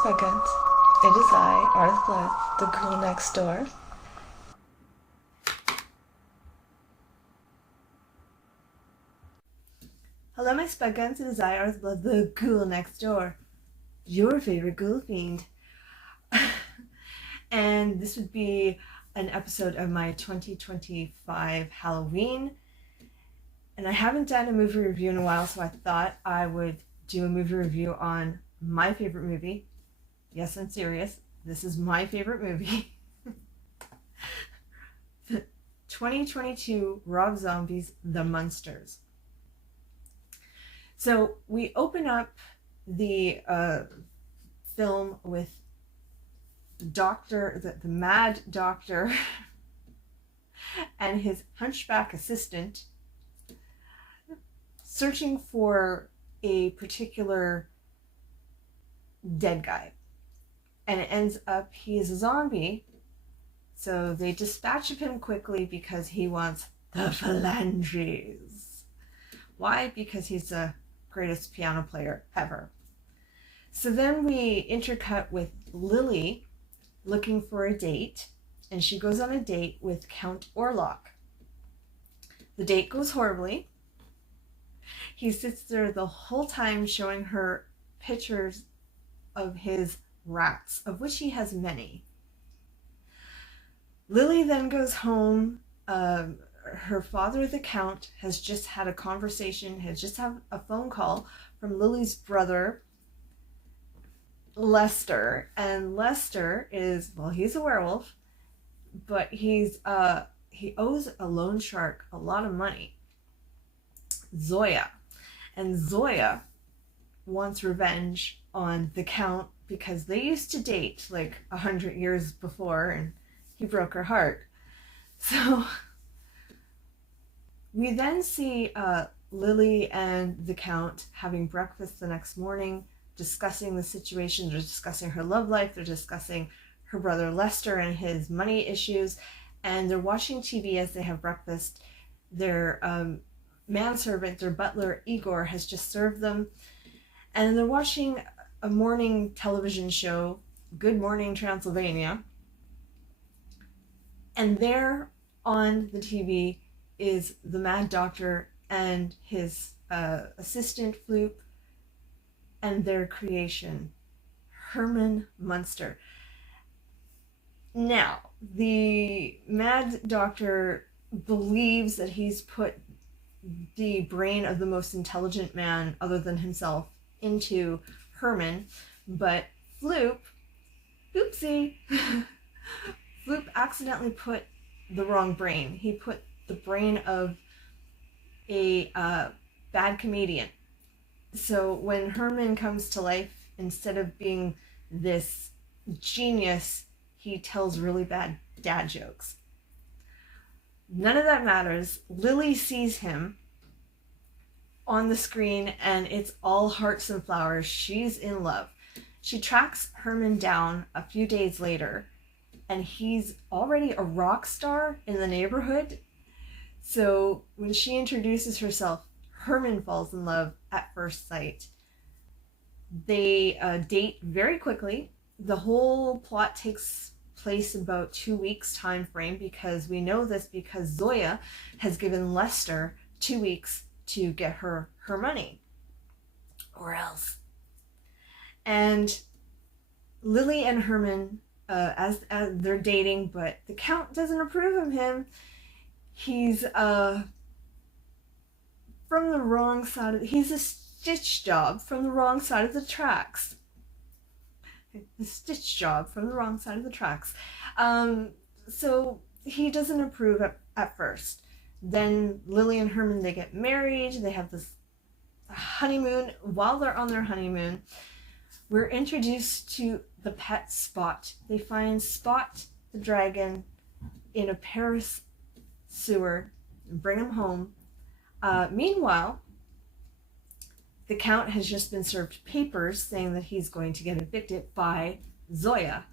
Spuggins. It is I, Arth Blood, the ghoul next door. Hello, my Spuggins. It is I, Arth Blood, the ghoul next door. Your favorite ghoul fiend. And this would be an episode of my 2025 Halloween. And I haven't done a movie review in a while, so I thought I would do a movie review on my favorite movie. Yes, I'm serious. This is my favorite movie. The 2022 Rob Zombie's The Munsters. So we open up the film with the mad doctor and his hunchback assistant searching for a particular dead guy. And it ends up he is a zombie. So they dispatch of him quickly because he wants the phalanges. Why? Because he's the greatest piano player ever. So then we intercut with Lily looking for a date, and she goes on a date with Count Orlok. The date goes horribly. He sits there the whole time showing her pictures of his rats, of which he has many. Lily then goes home. Her father, the Count, has just had a conversation, has just had a phone call from Lily's brother, Lester. And Lester is, well, he's a werewolf, but he owes a loan shark a lot of money, Zoya. And Zoya wants revenge on the Count because they used to date like 100 years before and he broke her heart. So we then see Lily and the Count having breakfast the next morning, discussing the situation. They're discussing her love life. They're discussing her brother Lester and his money issues. And they're watching TV as they have breakfast. Their manservant, their butler, Igor, has just served them. And they're watching a morning television show, Good Morning Transylvania. And there on the TV is the Mad Doctor and his assistant, Floop, and their creation, Herman Munster. Now, the Mad Doctor believes that he's put the brain of the most intelligent man other than himself into Herman, but Floop, oopsie, Floop accidentally put the wrong brain. He put the brain of a bad comedian. So when Herman comes to life, instead of being this genius, he tells really bad dad jokes. None of that matters. Lily sees him on the screen and it's all hearts and flowers. She's in love. She tracks Herman down a few days later and he's already a rock star in the neighborhood. So when she introduces herself, Herman falls in love at first sight. They date very quickly. The whole plot takes place about 2 weeks time frame because we know this because Zoya has given Lester 2 weeks to get her money or else. And Lily and Herman as they're dating, but the Count doesn't approve of him. He's from the wrong side of, he's a stitch job from the wrong side of the tracks. The stitch job from the wrong side of the tracks. So he doesn't approve at first. Then Lily and Herman, they get married. They have this honeymoon. While they're on their honeymoon, we're introduced to the pet Spot. They find Spot the dragon in a Paris sewer and bring him home. Meanwhile, the Count has just been served papers saying that he's going to get evicted by Zoya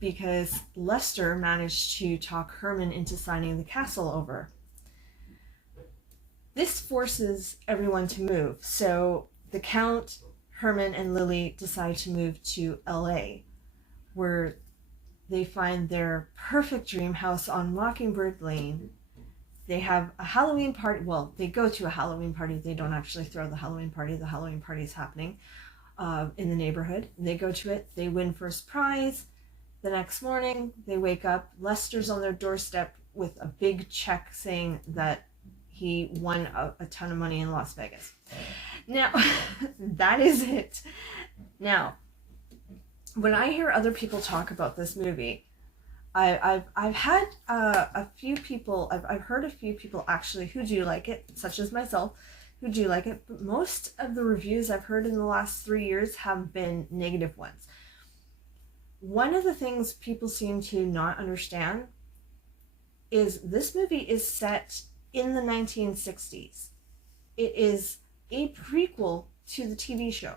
because Lester managed to talk Herman into signing the castle over. This forces everyone to move. So the Count, Herman and Lily decide to move to LA, where they find their perfect dream house on Mockingbird Lane. They have a Halloween party. Well, they go to a Halloween party. They don't actually throw the Halloween party. The Halloween party is happening in the neighborhood. They go to it. They win first prize. The next morning, they wake up. Lester's on their doorstep with a big check saying that he won a ton of money in Las Vegas. Now, that is it. Now, when I hear other people talk about this movie, I've had a few people, I've heard a few people actually who do like it, such as myself, who do like it, but most of the reviews I've heard in the last 3 years have been negative ones. One of the things people seem to not understand is this movie is set in the 1960s. It is a prequel to the TV show,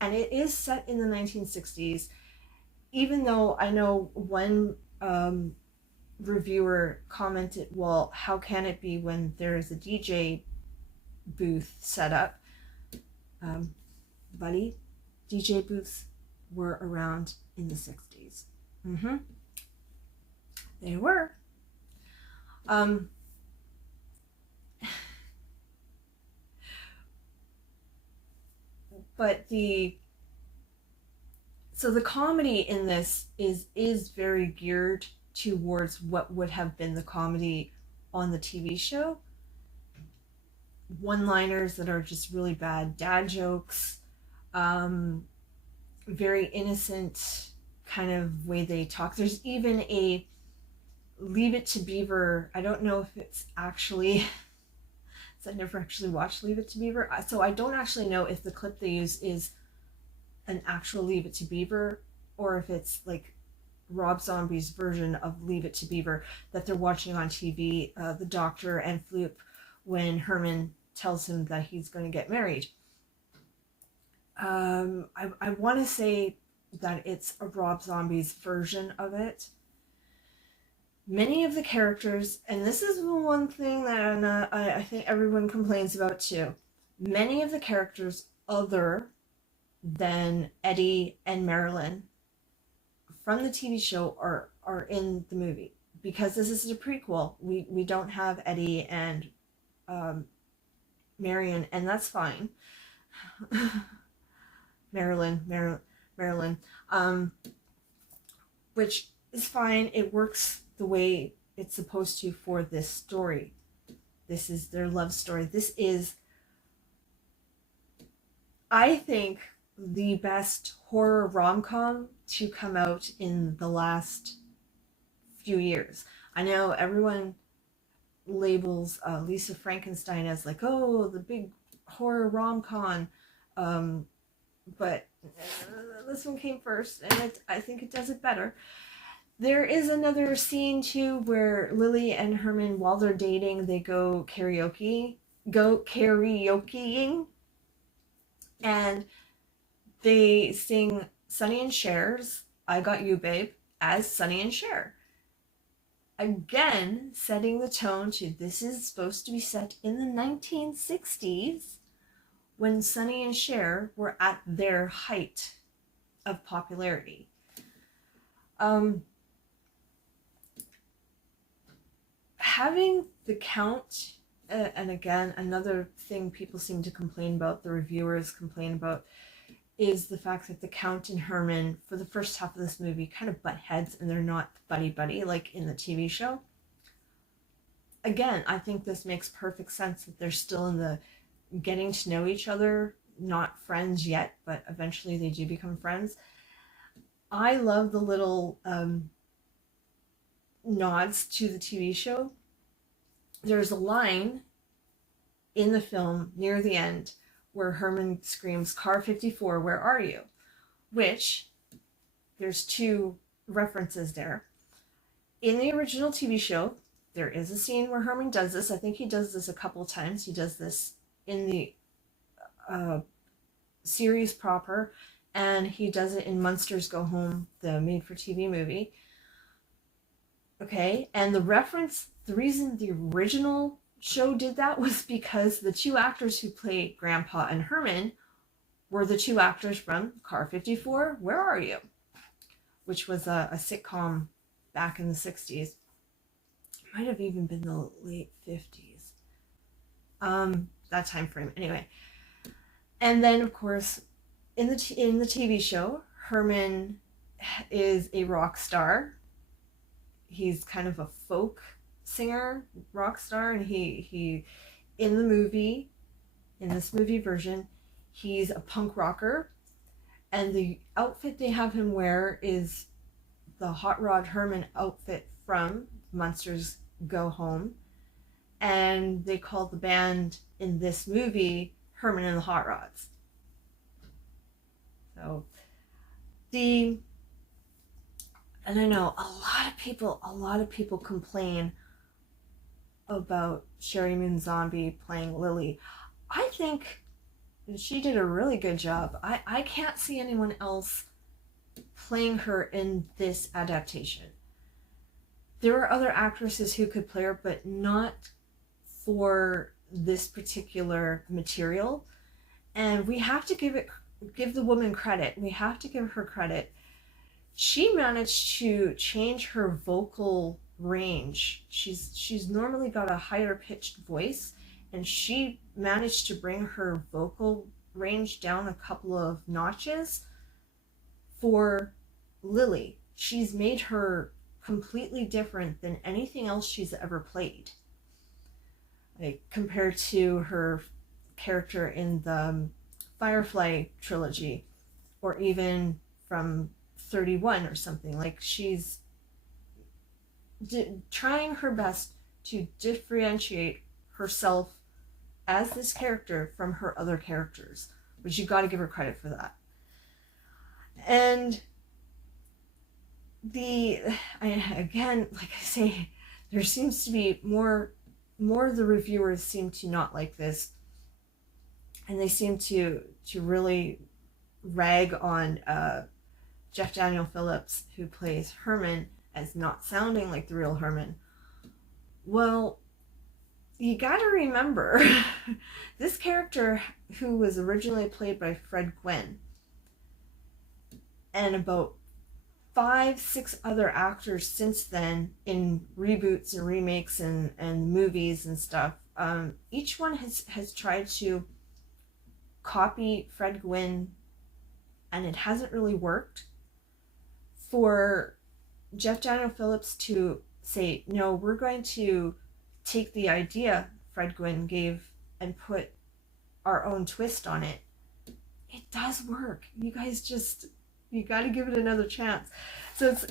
and it is set in the 1960s, even though I know one reviewer commented, well, how can it be when there is a DJ booth set up? Buddy, DJ booths were around in the 60s. They were. But the comedy in this is very geared towards what would have been the comedy on the TV show. One-liners that are just really bad, dad jokes, very innocent kind of way they talk. There's even a Leave It to Beaver. I don't know if it's actually, so I never actually watched Leave It to Beaver, so I don't actually know if the clip they use is an actual Leave It to Beaver or if it's like Rob Zombie's version of Leave It to Beaver that they're watching on TV, the doctor and Floop, when Herman tells him that he's going to get married. I want to say that it's a Rob Zombie's version of it. Many of the characters, and this is the one thing that I think everyone complains about too, many of the characters other than Eddie and Marilyn from the TV show are in the movie. Because this is a prequel, we don't have Eddie and Marion, and that's fine. Marilyn, which is fine. It works the way it's supposed to for this story. This is their love story. This is, I think, the best horror rom-com to come out in the last few years. I know everyone labels Lisa Frankenstein as like, oh, the big horror rom-com, but this one came first, and I think it does it better. There is another scene too where Lily and Herman, while they're dating, they go karaokeing, and they sing Sonny and Cher's I Got You Babe as Sonny and Cher. Again, setting the tone to this is supposed to be set in the 1960s when Sonny and Cher were at their height of popularity. Having the Count, and again, another thing people seem to complain about, the reviewers complain about, is the fact that the Count and Herman, for the first half of this movie, kind of butt heads, and they're not buddy-buddy like in the TV show. Again, I think this makes perfect sense that they're still in the getting to know each other, not friends yet, but eventually they do become friends. I love the little nods to the TV show. There's a line in the film near the end where Herman screams, "Car 54, where are you?" Which, there's two references there. In the original TV show, there is a scene where Herman does this. I think he does this a couple times. He does this in the series proper, and he does it in Munsters Go Home, the made-for-TV movie. Okay, and the reason the original show did that was because the two actors who play Grandpa and Herman were the two actors from Car 54, Where Are You? Which was a sitcom back in the 60s. It might have even been the late 50s. That time frame. Anyway. And then, of course, in the TV show, Herman is a rock star. He's kind of a folk singer, rock star, and he in this movie version, he's a punk rocker, and the outfit they have him wear is the Hot Rod Herman outfit from Munsters Go Home, and they call the band in this movie Herman and the Hot Rods. So and I know a lot of people complain about Sherry Moon Zombie playing Lily. I think she did a really good job. I can't see anyone else playing her in this adaptation. There are other actresses who could play her, but not for this particular material. And we have to give the woman credit. We have to give her credit. She managed to change her vocal range. She's normally got a higher pitched voice, and she managed to bring her vocal range down a couple of notches for Lily. She's made her completely different than anything else she's ever played. Like, compared to her character in the Firefly trilogy, or even from 31 or something. Like, she's trying her best to differentiate herself as this character from her other characters, which you got to give her credit for that. And again, like I say, there seems to be more of the reviewers seem to not like this, and they seem to really rag on Jeff Daniel Phillips, who plays Herman, as not sounding like the real Herman. Well, you gotta remember, this character, who was originally played by Fred Gwynne, and about 5-6 other actors since then in reboots and remakes and movies and stuff, each one has tried to copy Fred Gwynne, and it hasn't really worked. For Jeff Daniel Phillips to say, no, we're going to take the idea Fred Gwynne gave and put our own twist on it, it does work. You guys you got to give it another chance. So it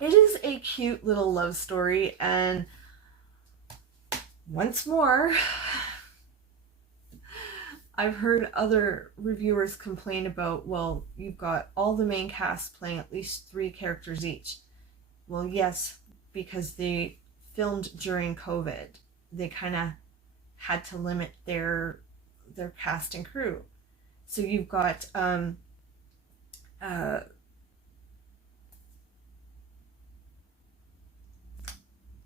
is a cute little love story, and once more, I've heard other reviewers complain about, well, you've got all the main cast playing at least 3 characters each. Well, yes, because they filmed during COVID. They kind of had to limit their cast and crew. So you've got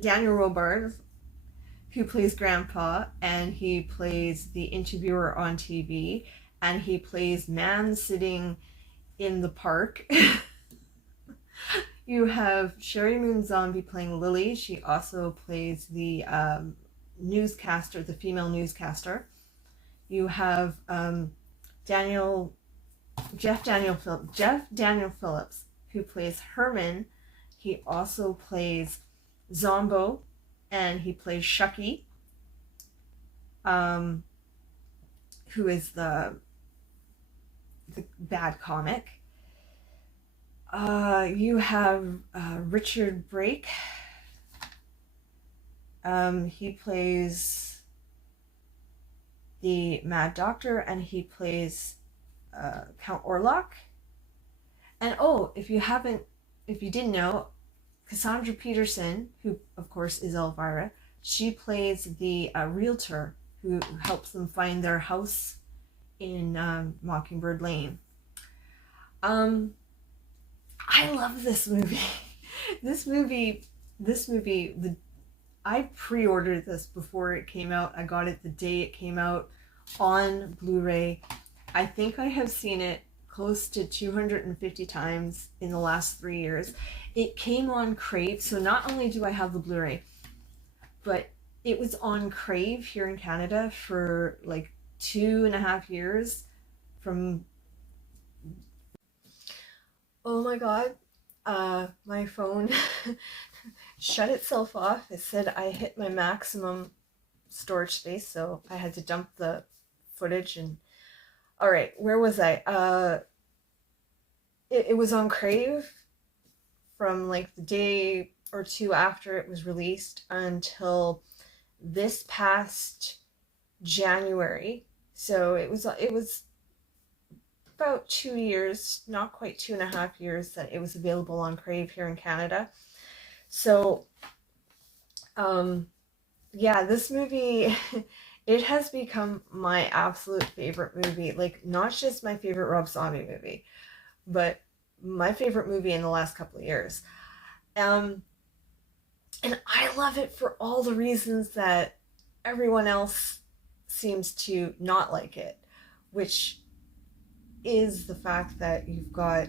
Daniel Robards, who plays Grandpa, and he plays the interviewer on TV, and he plays man sitting in the park. You have Sherry Moon Zombie playing Lily. She also plays the newscaster, the female newscaster. You have Jeff Daniel Phillips, who plays Herman. He also plays Zombo, and he plays Shucky, who is the bad comic. You have Richard Brake. He plays the Mad Doctor, and he plays Count Orlok. And if you didn't know, Cassandra Peterson, who of course is Elvira, she plays the realtor who helps them find their house in Mockingbird Lane. I love this movie. This movie, I pre-ordered this before it came out. I got it the day it came out on Blu-ray. I think I have seen it close to 250 times in the last 3 years. It came on Crave, so not only do I have the Blu-ray, but it was on Crave here in Canada for like 2.5 years from. Oh my god, my phone shut itself off. It said I hit my maximum storage space, so I had to dump the footage. And all right, where was I? It was on Crave from like the day or two after it was released until this past January. So it was about 2 years, not quite 2.5 years, that it was available on Crave here in Canada. So yeah, this movie it has become my absolute favorite movie. Like, not just my favorite Rob Zombie movie, but my favorite movie in the last couple of years. Um, and I love it for all the reasons that everyone else seems to not like it, which is the fact that you've got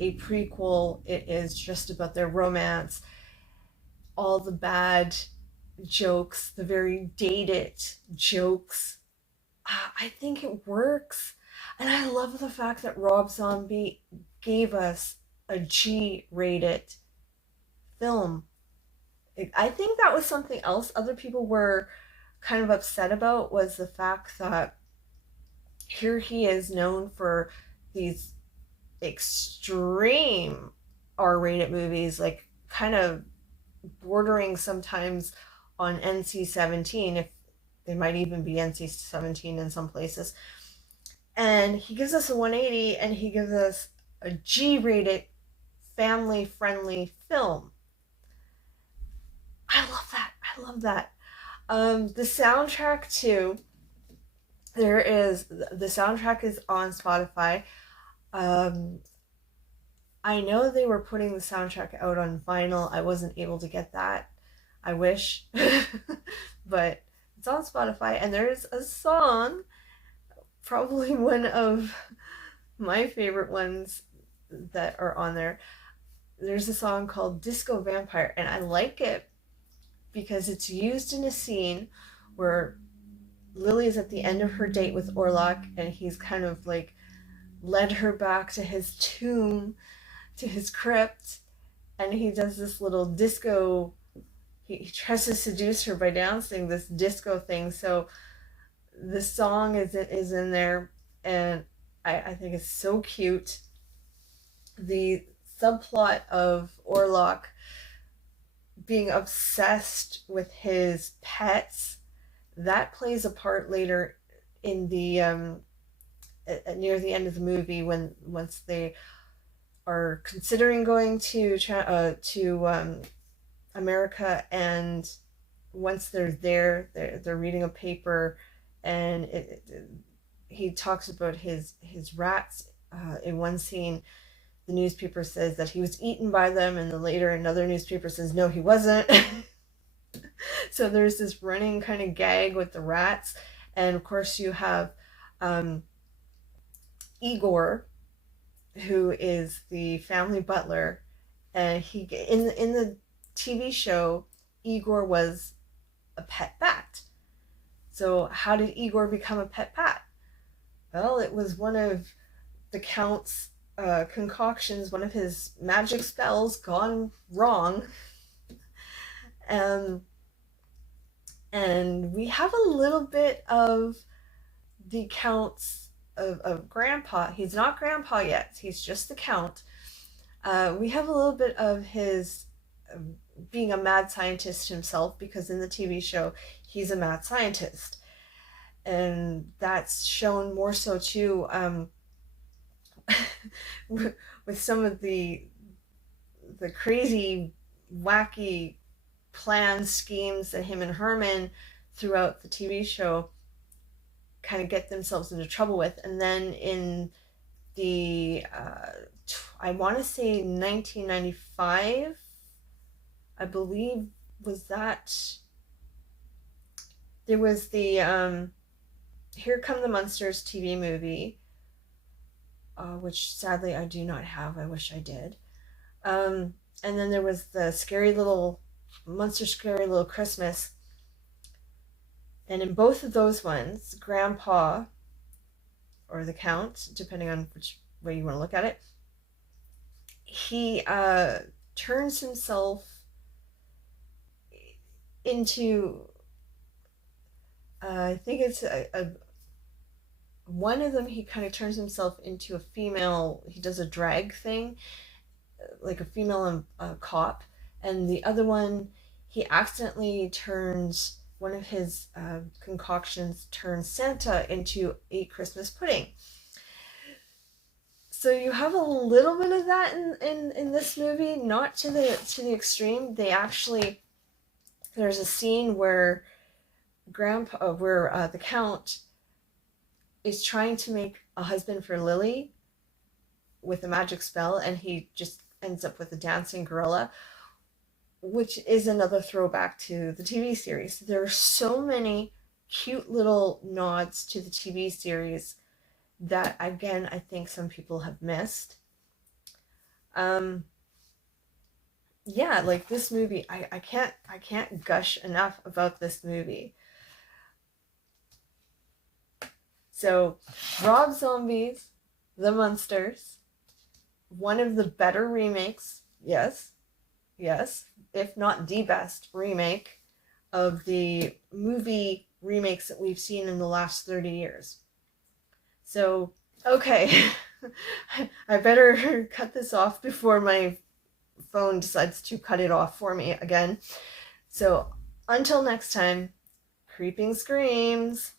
a prequel. It is just about their romance, all the bad jokes, the very dated jokes. I think it works. And I love the fact that Rob Zombie gave us a G rated film. I think that was something else other people were kind of upset about, was the fact that here he is known for these extreme R-rated movies, like kind of bordering sometimes on NC-17, if they might even be NC-17 in some places. And he gives us a 180, and he gives us a G-rated, family-friendly film. I love that. I love that. The soundtrack too. The soundtrack is on Spotify. Um, I know they were putting the soundtrack out on vinyl. I wasn't able to get that. I wish. But it's on Spotify, and there's a song, probably one of my favorite ones that are on there. There's a song called Disco Vampire, and I like it because it's used in a scene where Lily is at the end of her date with Orlok, and he's kind of like led her back to his tomb, to his crypt, and he does this little disco. He tries to seduce her by dancing this disco thing. So the song is in there, and I think it's so cute. The subplot of Orlok being obsessed with his pets, that plays a part later in the near the end of the movie, when once they are considering going to America, and once they're there, they're reading a paper, and he talks about his rats. In one scene, the newspaper says that he was eaten by them, and then later another newspaper says no, he wasn't. So there's this running kind of gag with the rats, and of course you have Igor, who is the family butler, and he in the TV show, Igor was a pet bat. So how did Igor become a pet bat? Well, it was one of the Count's concoctions, one of his magic spells gone wrong. And we have a little bit of the Count's of Grandpa. He's not Grandpa yet. He's just the Count. We have a little bit of his being a mad scientist himself, because in the TV show he's a mad scientist, and that's shown more so too with some of the crazy, wacky plans, schemes that him and Herman throughout the TV show kind of get themselves into trouble with. And then in the I want to say 1995, I believe, was that there was the Here Come the Munsters TV movie, which sadly I do not have. I wish I did. And then there was the Munster Scary Little Christmas. And in both of those ones, Grandpa, or the Count, depending on which way you want to look at it, he turns himself into, I think it's one of them, he kind of turns himself into a female. He does a drag thing, like a female cop. And the other one, he accidentally turns one of his concoctions, turns Santa into a Christmas pudding. So you have a little bit of that in this movie, not to the extreme. There's a scene where the Count is trying to make a husband for Lily with a magic spell, and he just ends up with a dancing gorilla, which is another throwback to the TV series. There are so many cute little nods to the TV series that, again, I think some people have missed. Yeah, like this movie, I can't gush enough about this movie. So, Rob Zombie's The Munsters, one of the better remakes, yes, if not the best remake of the movie remakes that we've seen in the last 30 years. So, okay, I better cut this off before my phone decides to cut it off for me again. So, until next time, creeping screams.